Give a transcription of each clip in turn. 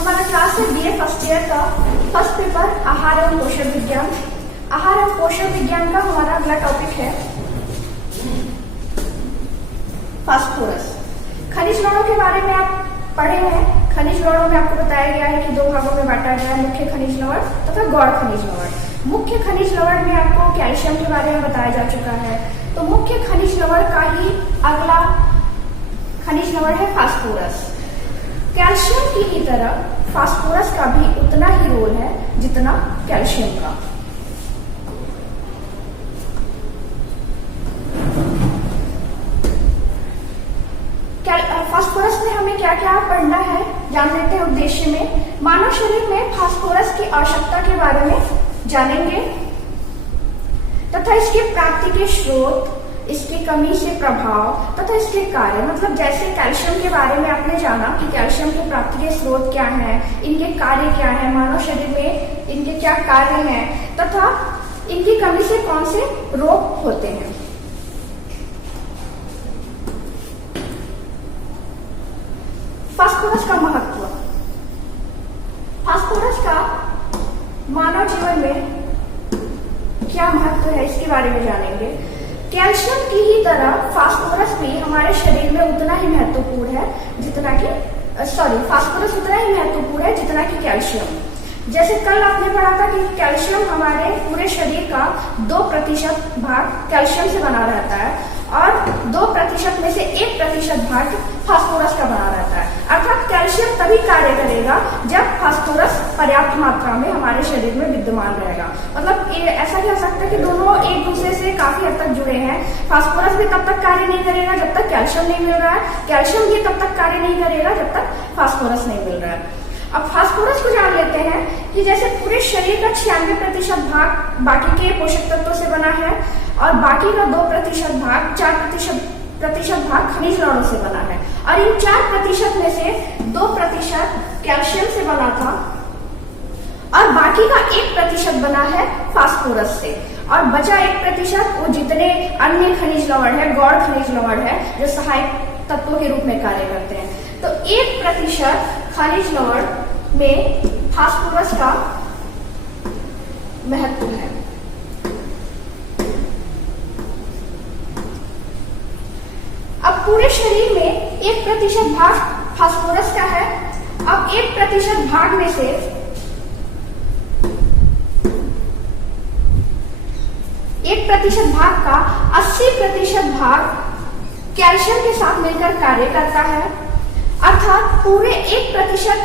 हमारा क्लास है BA first year का फर्स्ट पेपर आहार एवं पोषण विज्ञान। आहार एवं पोषण विज्ञान का हमारा अगला टॉपिक है फास्फोरस। खनिज लवणों के बारे में आप पढ़े हैं। खनिज लवणों में आपको बताया गया है कि दो भागों में बांटा गया है, मुख्य खनिज लवण तथा गौण खनिज लवण। मुख्य खनिज लवण में आपको कैल्शियम के बारे में बताया जा चुका है, तो मुख्य खनिज लवण का ही अगला खनिज लवण है फास्फोरस। कैल्शियम की ही तरह फास्फोरस का भी उतना ही रोल है जितना कैल्शियम का। फास्फोरस में हमें क्या क्या पढ़ना है जान लेते हैं उद्देश्य में। मानव शरीर में फास्फोरस की आवश्यकता के बारे में जानेंगे तथा इसकी प्राप्ति के स्रोत, इसकी कमी से प्रभाव तथा इसके कार्य। मतलब जैसे कैल्शियम के बारे में आपने जाना कि कैल्शियम की प्राप्ति के स्रोत क्या हैं, इनके कार्य क्या हैं, मानव शरीर में इनके क्या कार्य हैं तथा इनकी कमी से कौन से रोग होते हैं। फास्फोरस का महत्व। फास्फोरस का मानव जीवन में क्या महत्व है इसके बारे में जानेंगे। कैल्शियम की ही तरह फास्फोरस भी हमारे शरीर में उतना ही महत्वपूर्ण है जितना कि फास्फोरस उतना ही महत्वपूर्ण है जितना कि कैल्शियम। जैसे कल आपने पढ़ा था कि कैल्शियम हमारे पूरे शरीर का 2% भाग कैल्शियम से बना रहता है और 2% में से 1% भाग फास्फोरस का बना रहता है। अर्थात कैल्शियम तभी कार्य करेगा जब फास्फोरस पर्याप्त मात्रा में हमारे शरीर में विद्यमान रहेगा। मतलब ऐसा कह सकते हैं कि दोनों एक दूसरे से काफी हद तक जुड़े हैं। फास्फोरस भी तब तक कार्य नहीं करेगा जब तक कैल्शियम नहीं मिल रहा है, कैल्शियम भी तब तक कार्य नहीं करेगा जब तक फास्फोरस नहीं मिल रहा है। अब फास्फोरस को जान लेते हैं कि जैसे पूरे शरीर का 96% भाग बाकी के पोषक तत्वों से बना है और बाकी का 2% भाग 4% भाग खनिज लवणों से बना है और इन 4% में से 2% कैल्शियम से बना था और बाकी का 1% बना है फास्फोरस से और बचा 1% वो जितने अन्य खनिज लवण है, गौण खनिज लवण है जो सहायक तत्वों के रूप में कार्य करते हैं। तो 1% खनिज लवण में फास्फोरस का महत्व है। अब पूरे शरीर में 1% भाग फास्फोरस का है। अब 1% भाग में से 1% भाग का 80% भाग कैल्शियम के साथ मिलकर कार्य करता है। अर्थात पूरे 1%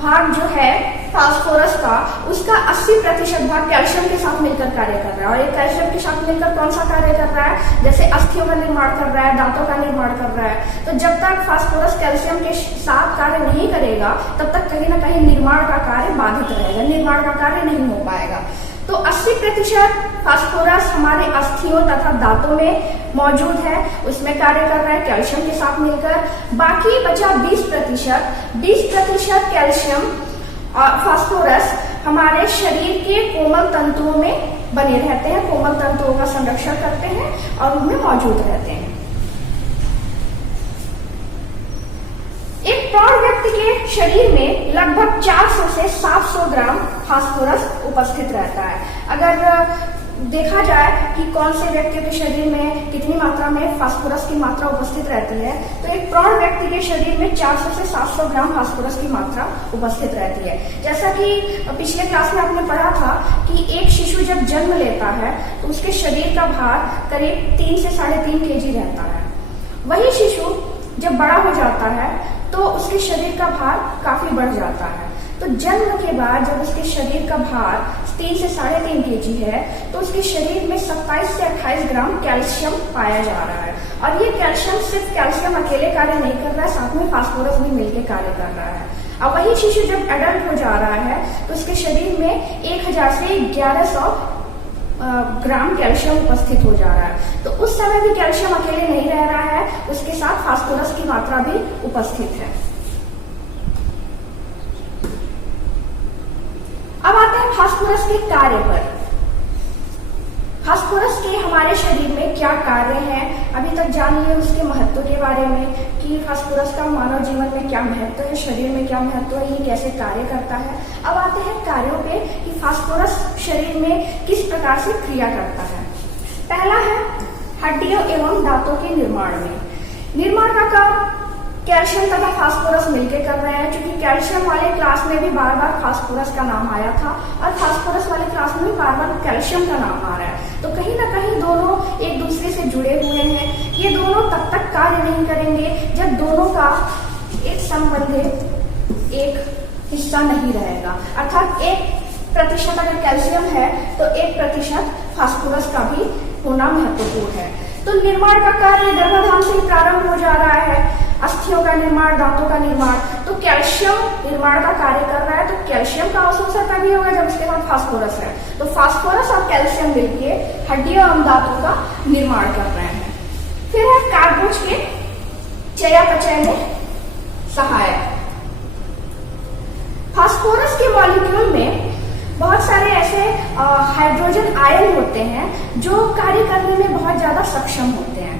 भाग जो है फास्फोरस का, उसका 80% भाग कैल्शियम के साथ मिलकर कार्य कर रहा है। और ये कैल्शियम के साथ मिलकर कौन सा कार्य कर रहा है? जैसे अस्थियों का निर्माण कर रहा है, दांतों का निर्माण कर रहा है। तो जब तक फास्फोरस कैल्शियम के साथ कार्य नहीं करेगा तब तक कहीं ना कहीं निर्माण का कार्य बाधित रहेगा, निर्माण का कार्य नहीं हो पाएगा। तो 80% फास्फोरस हमारे अस्थियों तथा दांतों में मौजूद है, उसमें कार्य कर रहा है कैल्शियम के साथ मिलकर। बाकी बचा 20% कैल्शियम और फास्फोरस हमारे शरीर के कोमल तंतुओं में बने रहते हैं, कोमल तंतुओं का संरक्षण करते हैं और उनमें मौजूद रहते हैं। एक प्रौढ़ व्यक्ति के शरीर में लगभग 400 से 700 ग्राम फास्फोरस उपस्थित रहता है। अगर देखा जाए कि कौन से व्यक्ति के शरीर में कितनी मात्रा में फास्फोरस की मात्रा उपस्थित रहती है, तो एक प्रौढ़ व्यक्ति के शरीर में 400 से 700 ग्राम फास्फोरस की मात्रा उपस्थित रहती है। जैसा कि पिछले क्लास में आपने पढ़ा था कि एक शिशु जब जन्म लेता है तो उसके शरीर का भार करीब 3 से 3.5 kg रहता है। वही शिशु जब बड़ा हो जाता है तो उसके शरीर का भार काफी बढ़ जाता है। तो जन्म के बाद जब उसके शरीर का भार 3 से 3.5 kg है तो उसके शरीर में 27 से 28 ग्राम कैल्शियम पाया जा रहा है। और ये कैल्शियम सिर्फ कैल्शियम अकेले कार्य नहीं कर रहा है, साथ में फास्फोरस भी मिलकर कार्य कर रहा है। अब वही शिशु जब एडल्ट हो जा रहा है तो उसके शरीर में 1000 से 1100 ग्राम कैल्शियम उपस्थित हो जा रहा है। तो उस समय भी कैल्शियम अकेले नहीं रह रहा है, उसके साथ फास्फोरस की मात्रा भी उपस्थित है। अब आते हैं फास्फोरस के कार्य पर। फास्फोरस के हमारे शरीर में क्या कार्य हैं, अभी तक जान लिए उसके महत्व के बारे में कि फास्फोरस का मानव जीवन में क्या महत्व है, शरीर में क्या महत्व है, ये कैसे कार्य करता है। अब आते हैं कार्यों पे कि फास्फोरस शरीर में किस प्रकार से क्रिया करता है। पहला है हड्डियों एवं दांतों के निर्माण का काम कैल्शियम तथा फास्फोरस मिलकर कर रहे हैं, क्योंकि कैल्शियम वाले क्लास में भी बार बार फास्फोरस का नाम आया था और फास्फोरस वाले क्लास में भी बार बार कैल्शियम का नाम आ रहा है। तो कहीं ना कहीं दोनों एक दूसरे से जुड़े हुए हैं। ये दोनों तब तक कार्य नहीं करेंगे जब दोनों का एक संबंधित एक हिस्सा नहीं रहेगा, अर्थात 1% अगर कैल्शियम है तो 1% फास्फोरस का भी होना महत्वपूर्ण है। तो निर्माण का कार्य गर्भाधान से प्रारंभ हो जा रहा है, अस्थियों का निर्माण, दांतों का निर्माण। तो कैल्शियम निर्माण का कार्य कर रहा है, तो कैल्शियम का अवशोषण तभी होगा जब उसके साथ फास्फोरस है। तो फास्फोरस और कैल्शियम मिलकर हड्डियों एवं दांतों का निर्माण कर रहे हैं। फिर है कार्बोज के चयापचय में सहायक। फास्फोरस के मॉलिक्यूल में बहुत सारे ऐसे हाइड्रोजन आयन होते हैं जो कार्य करने में बहुत ज्यादा सक्षम होते हैं।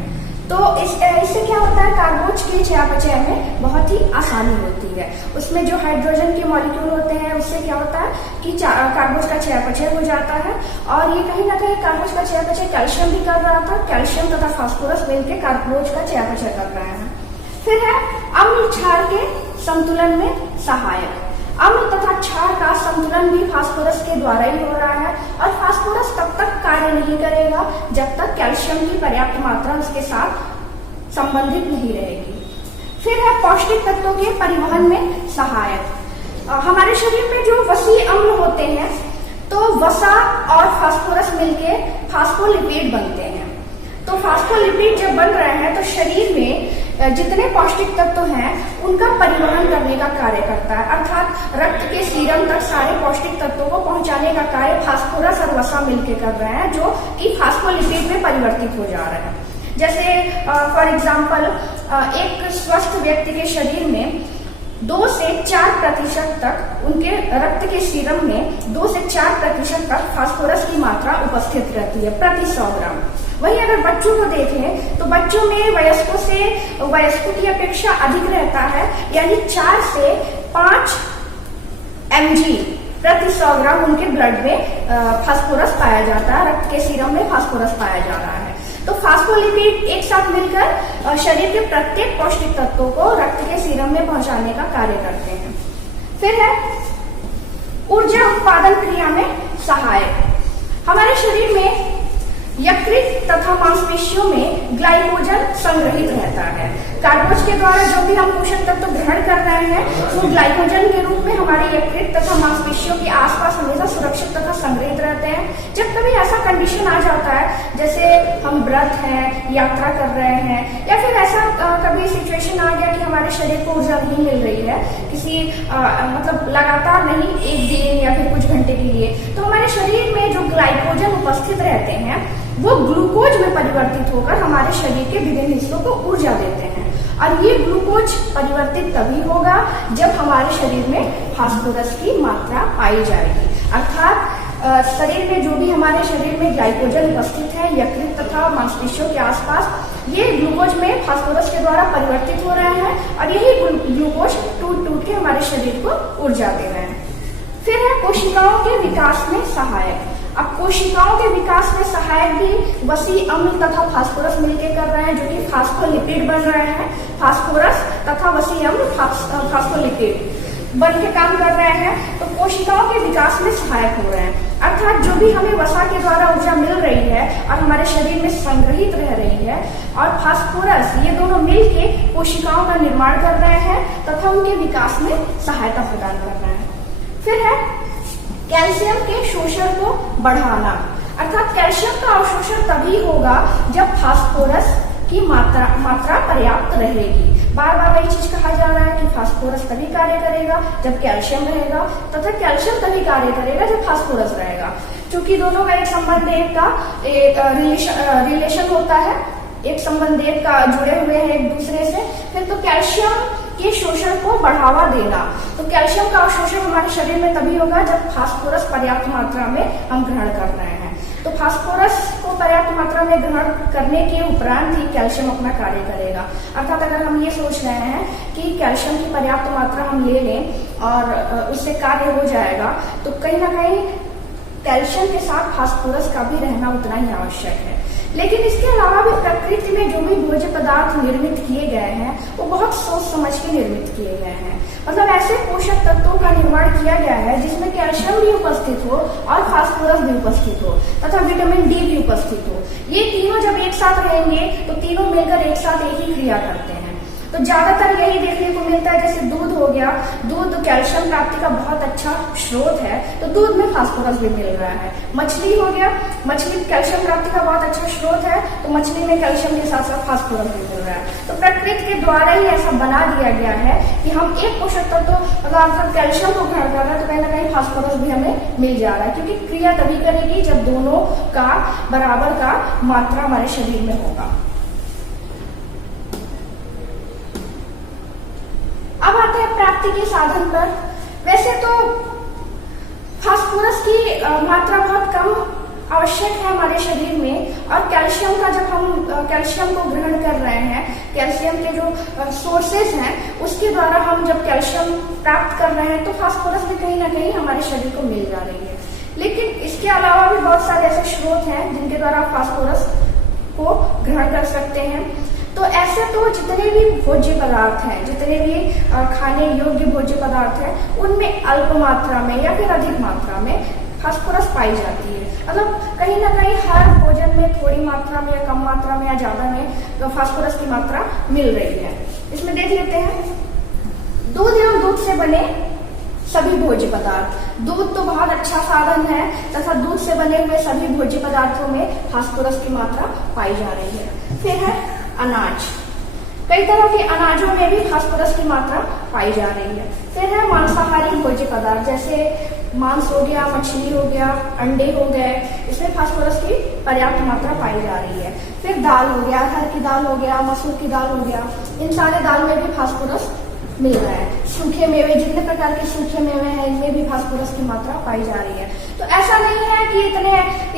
तो इससे क्या होता है, कार्बोज के चयापचय में बहुत ही आसानी होती है। उसमें जो हाइड्रोजन के मॉलिक्यूल होते हैं उससे क्या होता है कि कार्बोज का चयापचय हो जाता है। और ये कहीं ना कहीं कार्बोज का चयापचय कैल्शियम भी कर रहा था, कैल्शियम तथा फास्फोरस मिलकर कार्बोज का चयापचय कर रहे हैं। फिर है अम्ल क्षार के संतुलन में सहायक। अम्ल तथा क्षार का संतुलन भी फास्फोरस के द्वारा ही हो रहा है और फास्फोरस तब तक कार्य नहीं करेगा जब तक कैल्शियम की पर्याप्त मात्रा उसके साथ संबंधित नहीं रहेगी। फिर है पौष्टिक तत्वों के परिवहन में सहायक। हमारे शरीर में जो वसीय अम्ल होते हैं तो वसा और फास्फोरस मिलके फास्फोलिपिड बनते हैं। तो फास्फोलिपिड जब बन रहे हैं तो शरीर में जितने पौष्टिक तत्व हैं उनका परिवहन करने का कार्य करता है, अर्थात रक्त के सीरम तक सारे पौष्टिक तत्वों को पहुंचाने का कार्य फास्फोरस और वसा मिलकर कर रहे हैं, जो कि फास्फोलिपिड में परिवर्तित हो जा रहे हैं। जैसे फॉर एग्जाम्पल एक स्वस्थ व्यक्ति के शरीर में 2 से 4% तक उनके रक्त के सीरम में 2 से 4% तक फास्फोरस की मात्रा उपस्थित रहती है प्रति 100 ग्राम। वहीं अगर बच्चों को देखें तो बच्चों में वयस्कों की अपेक्षा अधिक रहता है, यानी 4 से 5 mg प्रति 100 ग्राम उनके ब्लड में फास्फोरस पाया जाता है, रक्त के सीरम में फास्फोरस पाया जा रहा है। तो फास्फोलिपिड एक साथ मिलकर शरीर के प्रत्येक पौष्टिक तत्वों को रक्त के सीरम में पहुंचाने का कार्य करते हैं। फिर है ऊर्जा उत्पादन क्रिया में सहायक। हमारे शरीर में यकृत तथा मांसपेशियों में ग्लाइकोजन संग्रहित रहता है। कार्बोज के द्वारा जो भी हम पोषक तत्व ग्रहण कर रहे हैं वो ग्लाइकोजन के रूप में हमारे यकृत तथा मांसपेशियों के आसपास हमेशा सुरक्षित तथा संग्रहित रहते हैं। जब कभी ऐसा कंडीशन आ जाता है, जैसे हम व्रत हैं, यात्रा कर रहे हैं, या फिर ऐसा कभी सिचुएशन आ गया कि हमारे शरीर को ऊर्जा नहीं मिल रही है किसी मतलब लगातार नहीं, एक दिन या फिर कुछ घंटे के लिए, तो हमारे शरीर में जो ग्लाइकोजन उपस्थित रहते हैं वो ग्लूकोज में परिवर्तित होकर हमारे शरीर के विभिन्न हिस्सों को ऊर्जा देते हैं। और ये ग्लूकोज परिवर्तित तभी होगा जब हमारे शरीर में फास्फोरस की मात्रा पाई जाएगी, अर्थात शरीर में जो भी हमारे शरीर में ग्लाइकोजन उपस्थित है यकृत तथा मांसपेशियों के आसपास, ये ग्लूकोज में फास्फोरस के द्वारा परिवर्तित हो रहे हैं और यही ग्लूकोज टूट के हमारे शरीर को ऊर्जा दे रहे हैं। फिर है कोशिकाओं के विकास में सहायक। अब कोशिकाओं के विकास में सहायक भी वसीय अम्ल तथा फास्फोरस मिलकर कर रहे हैं, जो कि फास्फोलिपिड बन रहे हैं। फास्फोरस तथा वसीय अम्ल फास्फोलिपिड बन के काम कर रहे हैं, तो कोशिकाओं के विकास में सहायक हो रहे हैं। अर्थात जो भी हमें वसा के द्वारा ऊर्जा मिल रही है और हमारे शरीर में संग्रहित रह रही है, और फास्फोरस, ये दोनों मिलके कोशिकाओं का निर्माण कर रहे हैं तथा उनके विकास में सहायता प्रदान कर रहे हैं। फिर है कैल्शियम के शोषण को बढ़ाना, अर्थात कैल्शियम का अवशोषण तभी होगा जब फास्फोरस की मात्रा पर्याप्त रहेगी। बार बार वही चीज कहा जा रहा है कि फास्फोरस तभी कार्य करेगा जब कैल्शियम रहेगा, तथा कैल्शियम तभी कार्य करेगा जब फास्फोरस रहेगा। क्योंकि दोनों का एक संबंध का रिलेशन होता है, एक संबंध का जुड़े हुए हैं एक दूसरे से। फिर तो कैल्शियम के शोषण को बढ़ावा देना, तो कैल्शियम का अवशोषण हमारे शरीर में तभी होगा जब फास्फोरस पर्याप्त मात्रा में हम ग्रहण कर रहे हैं। तो फास्फोरस को पर्याप्त मात्रा में ग्रहण करने के उपरांत ही कैल्शियम अपना कार्य करेगा। अर्थात अगर हम ये सोच रहे हैं कि कैल्शियम की पर्याप्त मात्रा हम ले लें और उससे कार्य हो जाएगा, तो कहीं ना कहीं कैल्शियम के साथ फास्फोरस का भी रहना उतना ही आवश्यक है। लेकिन इसके अलावा भी प्रकृति में जो भी भोज्य पदार्थ निर्मित किए गए हैं वो बहुत सोच समझ के निर्मित किए गए हैं। मतलब ऐसे पोषक तत्वों का निर्माण किया गया है जिसमें कैल्शियम भी उपस्थित हो और फास्फोरस भी उपस्थित हो तथा विटामिन डी भी उपस्थित हो। ये तीनों जब एक साथ रहेंगे तो तीनों मिलकर एक साथ एक ही क्रिया करते हैं। तो ज्यादातर यही देखने को मिलता है, जैसे दूध हो गया, दूध कैल्शियम प्राप्ति का बहुत अच्छा स्रोत है, तो दूध में फास्फोरस भी मिल रहा है। मछली हो गया, मछली कैल्शियम प्राप्ति का बहुत अच्छा स्रोत है, तो मछली में कैल्शियम के साथ साथ फास्फोरस भी मिल रहा है। तो प्रकृति के द्वारा ही ऐसा बना दिया गया है कि हम एक पोषक तत्व अगर कैल्शियम को ग्रहण कर रहे हैं तो कहीं ना कहीं फास्फोरस भी हमें मिल जा रहा है, क्योंकि क्रिया तभी करेगी जब दोनों का बराबर का मात्रा हमारे शरीर में होगा। अब आते हैं प्राप्ति के साधन पर। वैसे तो फास्फोरस की मात्रा बहुत कम आवश्यक है हमारे शरीर में, और कैल्शियम का जब हम कैल्शियम को ग्रहण कर रहे हैं, कैल्शियम के जो सोर्सेज हैं उसके द्वारा हम जब कैल्शियम प्राप्त कर रहे हैं तो फास्फोरस भी कहीं ना कहीं हमारे शरीर को मिल जा रही है। लेकिन इसके अलावा भी बहुत सारे ऐसे स्रोत हैं जिनके द्वारा फास्फोरस को ग्रहण कर सकते हैं। तो ऐसे तो जितने भी भोज्य पदार्थ हैं, जितने भी खाने योग्य भोज्य पदार्थ हैं, उनमें अल्प मात्रा में या फिर अधिक मात्रा में फास्फोरस पाई जाती है। मतलब कहीं ना कहीं हर भोजन में थोड़ी मात्रा में या कम मात्रा में या ज्यादा में तो फास्फोरस की मात्रा मिल रही है। इसमें देख लेते हैं, दूध एवं दूध से बने सभी भोज्य पदार्थ। दूध तो बहुत अच्छा साधन है तथा दूध से बने हुए सभी भोज्य पदार्थों में फास्फोरस की मात्रा पाई जा रही है। फिर है अनाज, कई तरह के अनाजों में भी फास्फोरस की मात्रा पाई जा रही है। फिर है मांसाहारी भोज्य पदार्थ, जैसे मांस हो गया, मछली हो गया, अंडे हो गए, इसमें फास्फोरस की पर्याप्त मात्रा पाई जा रही है। फिर दाल हो गया, अरहर की दाल हो गया, मसूर की दाल हो गया, इन सारे दाल में भी फास्फोरस मिल रहा है। सूखे मेवे, जितने प्रकार के सूखे मेवे हैं इनमें भी फास्फोरस की मात्रा पाई जा रही है। तो ऐसा नहीं है कि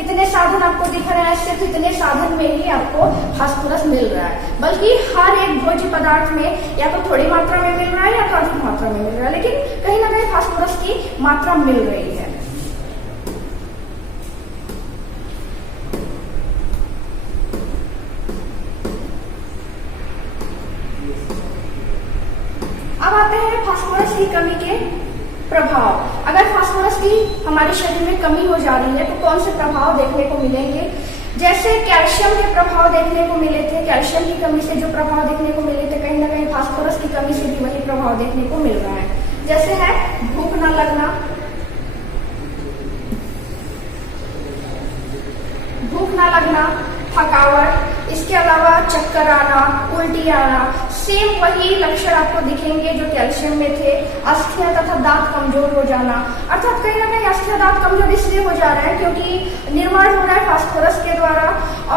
इतने साधन आपको दिख रहे हैं, सिर्फ इतने साधन में ही आपको फास्फोरस मिल रहा है, बल्कि हर एक भोज्य पदार्थ में या तो थोड़ी मात्रा में मिल रहा है या तो अधिक मात्रा में मिल रहा है, लेकिन कहीं ना कहीं फास्फोरस की मात्रा मिल रही है। अब आते हैं फास्फोरस की कमी के प्रभाव। अगर फास्फोरस की हमारे शरीर में कमी हो जा रही है तो कौन से प्रभाव देखने को मिलेंगे? जैसे कैल्शियम के प्रभाव देखने को मिले थे, कैल्शियम की कमी से जो प्रभाव देखने को मिले थे, कहीं ना कहीं फास्फोरस की कमी से भी वही प्रभाव देखने को मिल रहा है। जैसे है भूख न लगना, थकावट, इसके अलावा चक्कर आना, उल्टी आना, सेम वही लक्षण आपको दिखेंगे जो कैल्शियम में थे। अस्थियां तथा दांत कमजोर हो जाना, अर्थात कहीं ना कहीं अस्थियां दांत कमजोर इसलिए हो जा रहे हैं क्योंकि निर्माण हो रहा है फास्फोरस के द्वारा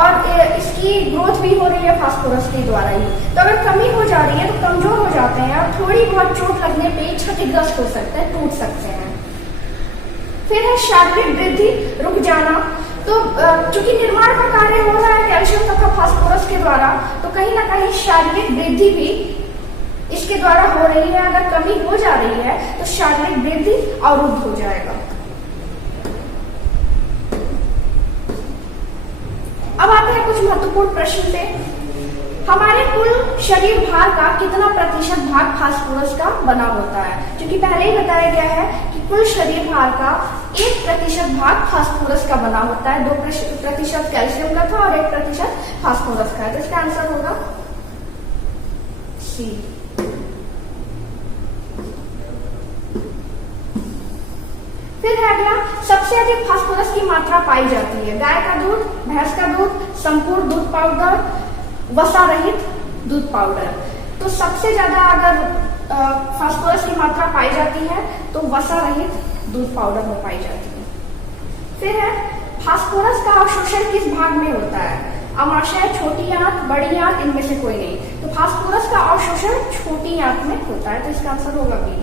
और इसकी ग्रोथ भी हो रही है फास्फोरस के द्वारा ही। तो अगर कमी हो जा रही है तो कमजोर हो जाते हैं और थोड़ी बहुत चोट लगने पे क्षतिग्रस्त हो सकते हैं, टूट सकते हैं। फिर है शारीरिक वृद्धि रुक जाना। तो चूंकि निर्माण का कार्य हो रहा है कैल्शियम तथा फास्फोरस के द्वारा, तो कहीं ना कहीं शारीरिक वृद्धि भी इसके द्वारा हो रही है। अगर कमी हो जा रही है तो शारीरिक वृद्धि अवरुद्ध हो जाएगा। अब आते हैं कुछ महत्वपूर्ण प्रश्न पे। हमारे कुल शरीर भार का कितना प्रतिशत भाग फास्फोरस का बना होता है? क्योंकि पहले ही बताया गया है कि कुल शरीर भार का 1% भाग फास्फोरस का बना होता है, 2% कैल्शियम का था और 1% फास्फोरस का है। तो इसका आंसर होगा सी। फिर है अगला, सबसे अधिक फास्फोरस की मात्रा पाई जाती है गाय का दूध, भैंस का दूध, संपूर्ण दूध पाउडर, वसा रहित दूध पाउडर। तो सबसे ज्यादा अगर फास्फोरस की मात्रा पाई जाती है तो वसा रहित दूध पाउडर में पाई जाती है। फिर है फास्फोरस का अवशोषण किस भाग में होता है? अमाशय, छोटी आंत, बड़ी आंत, इनमें से कोई नहीं। तो फास्फोरस का अवशोषण छोटी आंत में होता है, तो इसका आंसर होगा बी।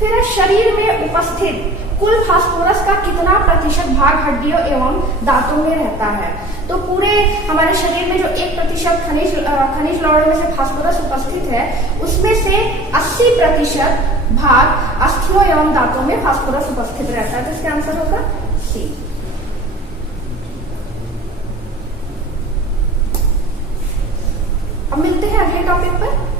फिर है शरीर में उपस्थित कुल फास्फोरस का कितना प्रतिशत भाग हड्डियों एवं दांतों में रहता है। तो पूरे हमारे शरीर में जो 1% खनिज लवणों में से फास्फोरस उपस्थित है, उसमें से 80% भाग अस्थियों एवं दांतों में फास्फोरस उपस्थित रहता है। तो इसका आंसर होगा सी। अब मिलते हैं अगले टॉपिक पर।